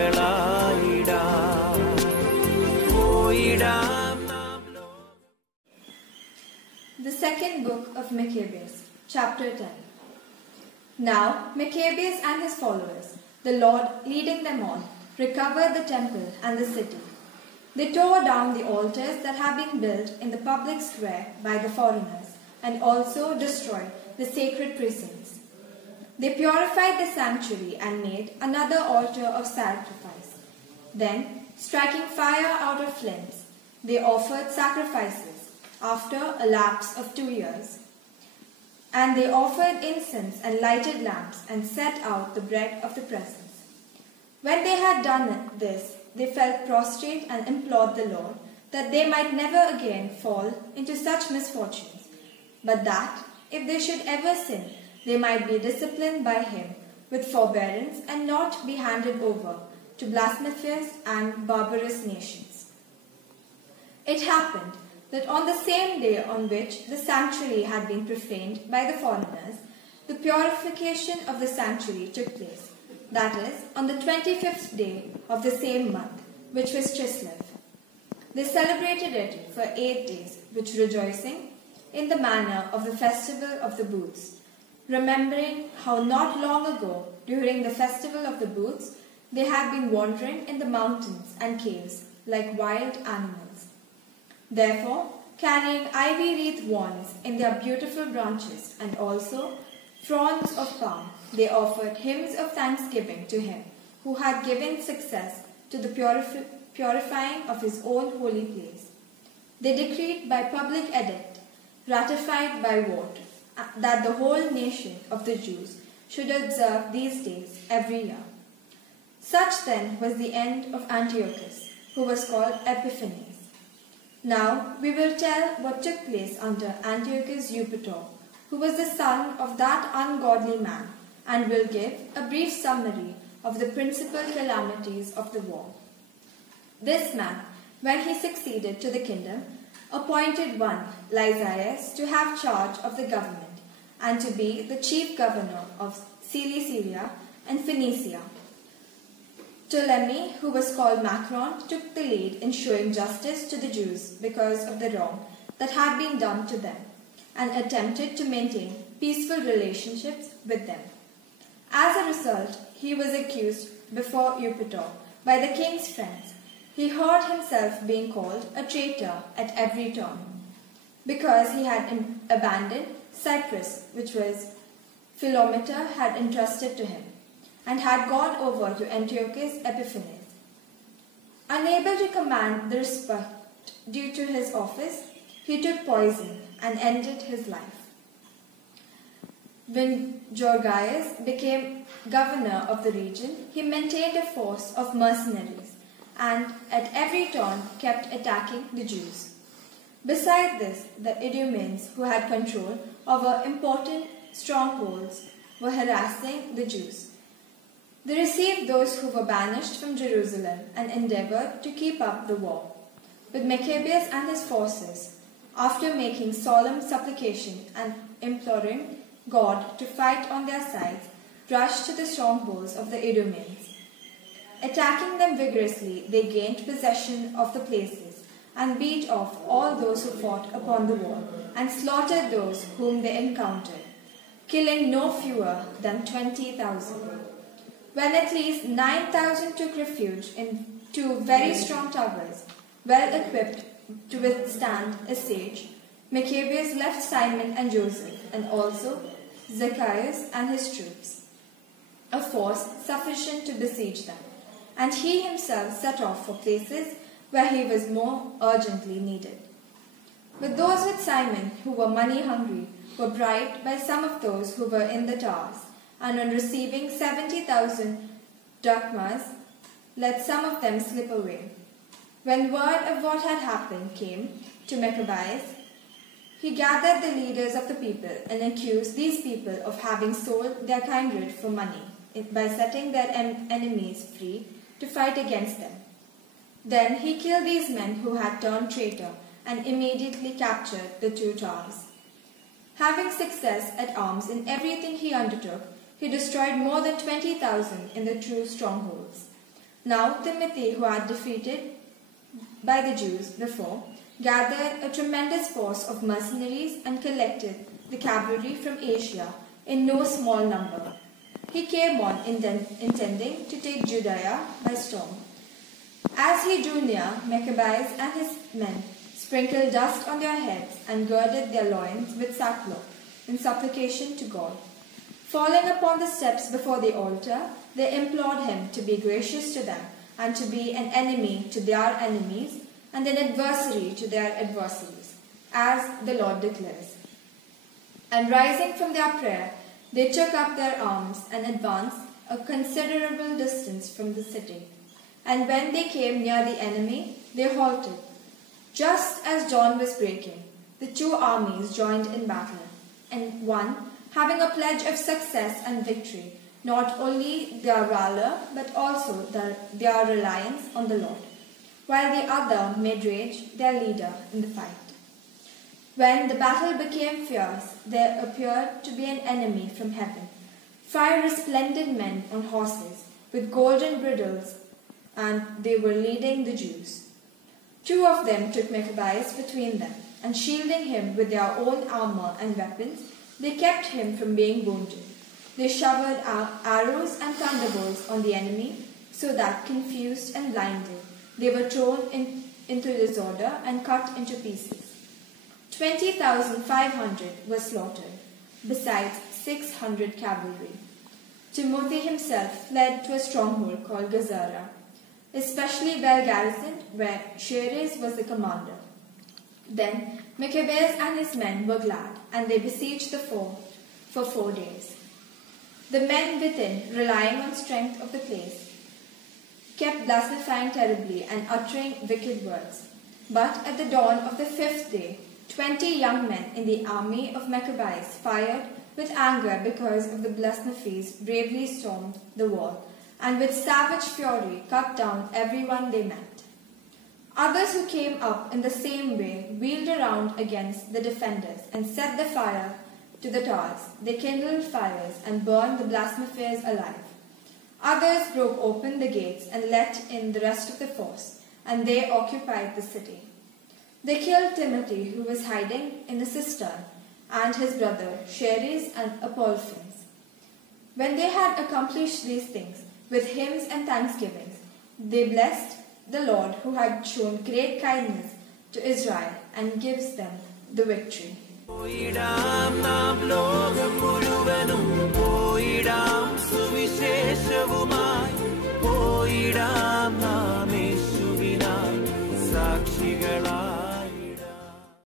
The second book of Maccabees, chapter 10. Now Maccabees and his followers, the Lord leading them on, recovered the temple and the city. They tore down the altars that had been built in the public square by the foreigners, and also destroyed the sacred precincts. They purified the sanctuary and made another altar of sacrifice. Then, striking fire out of flints, they offered sacrifices after a lapse of 2 years. And they offered incense and lighted lamps and set out the bread of the presence. When they had done this, they fell prostrate and implored the Lord that they might never again fall into such misfortunes, but that, if they should ever sin, they might be disciplined by him with forbearance and not be handed over to blasphemous and barbarous nations. It happened that on the same day on which the sanctuary had been profaned by the foreigners, the purification of the sanctuary took place, that is, on the 25th day of the same month, which was Chislev. They celebrated it for 8 days, with rejoicing in the manner of the festival of the booths, remembering how not long ago, during the festival of the booths, they had been wandering in the mountains and caves like wild animals. Therefore, carrying ivy-wreathed wands in their beautiful branches and also fronds of palm, they offered hymns of thanksgiving to him who had given success to the purifying of his own holy place. They decreed by public edict, ratified by vote, that the whole nation of the Jews should observe these days every year. Such then was the end of Antiochus, who was called Epiphanes. Now we will tell what took place under Antiochus Eupator, who was the son of that ungodly man, and will give a brief summary of the principal calamities of the war. This man, when he succeeded to the kingdom, appointed one, Lysias, to have charge of the government, and to be the chief governor of Cilicia and Phoenicia. Ptolemy, who was called Macron, took the lead in showing justice to the Jews because of the wrong that had been done to them, and attempted to maintain peaceful relationships with them. As a result, he was accused before Eupator by the king's friends. He heard himself being called a traitor at every turn, because he had abandoned Cyprus, which was Philometor had entrusted to him, and had gone over to Antiochus Epiphanes. Unable to command the respect due to his office, he took poison and ended his life. When Gorgias became governor of the region, he maintained a force of mercenaries and at every turn kept attacking the Jews. Besides this, the Idumeans, who had control over important strongholds, were harassing the Jews. They received those who were banished from Jerusalem and endeavored to keep up the war. But Maccabeus and his forces, after making solemn supplication and imploring God to fight on their sides, rushed to the strongholds of the Idumeans. Attacking them vigorously, they gained possession of the places and beat off all those who fought upon the wall and slaughtered those whom they encountered, killing no fewer than 20,000. When at least 9,000 took refuge in 2 very strong towers, well equipped to withstand a siege, Maccabeus left Simon and Joseph, and also Zacchaeus and his troops, a force sufficient to besiege them, and he himself set off for places where he was more urgently needed. But those with Simon, who were money-hungry, were bribed by some of those who were in the towers, and on receiving 70,000 drachmas, let some of them slip away. When word of what had happened came to Maccabeus, he gathered the leaders of the people and accused these people of having sold their kindred for money by setting their enemies free to fight against them. Then he killed these men who had turned traitor and immediately captured the 2 towers. Having success at arms in everything he undertook, he destroyed more than 20,000 in the true strongholds. Now Timothy, who had defeated by the Jews before, gathered a tremendous force of mercenaries and collected the cavalry from Asia in no small number. He came on intending to take Judea by storm. As he drew near, Maccabees and his men sprinkled dust on their heads and girded their loins with sackcloth in supplication to God. Falling upon the steps before the altar, they implored him to be gracious to them and to be an enemy to their enemies and an adversary to their adversaries, as the Lord declares. And rising from their prayer, they took up their arms and advanced a considerable distance from the city. And when they came near the enemy, they halted. Just as dawn was breaking, the two armies joined in battle, and one, having a pledge of success and victory, not only their valor, but also their reliance on the Lord, while the other made rage their leader in the fight. When the battle became fierce, there appeared to be an enemy from heaven, 5 resplendent men on horses, with golden bridles, and they were leading the Jews. 2 of them took Maccabees between them, and shielding him with their own armor and weapons, they kept him from being wounded. They showered arrows and thunderbolts on the enemy, so that, confused and blinded, they were thrown into disorder and cut into pieces. 20,500 were slaughtered, besides 600 cavalry. Timothy himself fled to a stronghold called Gazara, especially well garrisoned, where Sheres was the commander. Then Maccabees and his men were glad, and they besieged the fort for 4 days. The men within, relying on strength of the place, kept blaspheming terribly and uttering wicked words. But at the dawn of the 5th day, 20 young men in the army of Maccabees, fired with anger because of the blasphemies, bravely stormed the wall, and with savage fury cut down everyone they met. Others who came up in the same way wheeled around against the defenders and set the fire to the towers. They kindled fires and burned the blasphemers alive. Others broke open the gates and let in the rest of the force, and they occupied the city. They killed Timothy, who was hiding in the cistern, and his brother Sheres and Apollos. When they had accomplished these things, with hymns and thanksgivings, they blessed the Lord, who had shown great kindness to Israel, and gives them the victory. പോയിടാം നാം ലോകം മുഴുവനും പോയിടാം സുവിശേഷവുമായി പോയിടാം